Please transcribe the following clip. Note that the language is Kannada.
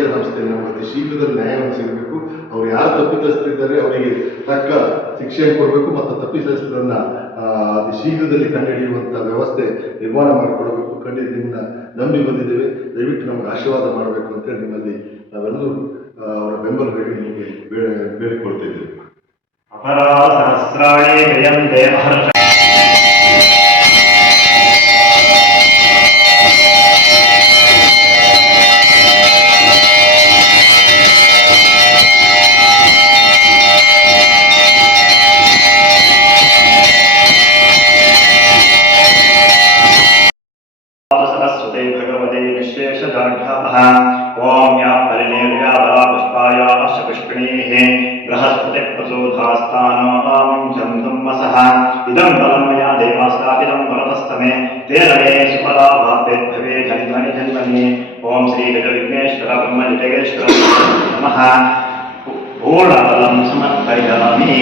ತನಿಖಾ ಸಂಸ್ಥೆ ನಮಗೆ ಅತಿ ಶೀಘ್ರದಲ್ಲಿ ನ್ಯಾಯವನ್ನು ಸಿಗಬೇಕು. ಅವ್ರು ಯಾರು ತಪ್ಪಿತಸ್ಥರಿದ್ದಾರೆ ಅವರಿಗೆ ತಕ್ಕ ಶಿಕ್ಷೆ ಕೊಡಬೇಕು ಮತ್ತು ತಪ್ಪಿತಸ್ಥರನ್ನ ಅತಿ ಶೀಘ್ರದಲ್ಲಿ ಕಂಡುಹಿಡಿಯುವಂಥ ವ್ಯವಸ್ಥೆ ನಿರ್ಮಾಣ ಮಾಡಿಕೊಡಬೇಕು. ಖಂಡಿತ ನಿಮ್ಮನ್ನ ನಂಬಿ ಬಂದಿದ್ದೇವೆ. ದಯವಿಟ್ಟು ನಮಗೆ ಆಶೀರ್ವಾದ ಮಾಡಬೇಕು ಅಂತೇಳಿ ನಿಮ್ಮಲ್ಲಿ ನಾವೆಲ್ಲರೂ ಅವರ ಬೆಂಬಲ ಬೇಡಿ ನಿಮಗೆ ಬೇಡಿಕೊಳ್ತಿದ್ದೇವೆ. सरस्वती भगवते निःशेषदाढ्याः ओम या परिनिर्व्यापरा पुष्पायाश्च पुष्पिणीः बृहस्पतिप्रसूधास्तानो रामं चन्द्रमसः इदं बलं मया देवास्तापितं वरदस्तमे तेन मे सुफलाभाभ्यद्भवे जन्मनि जन्मनि ओम श्री गजविघ्नेश्वर ब्रह्मजटेश्वर नमः पूर्णबलं समर्पयामि.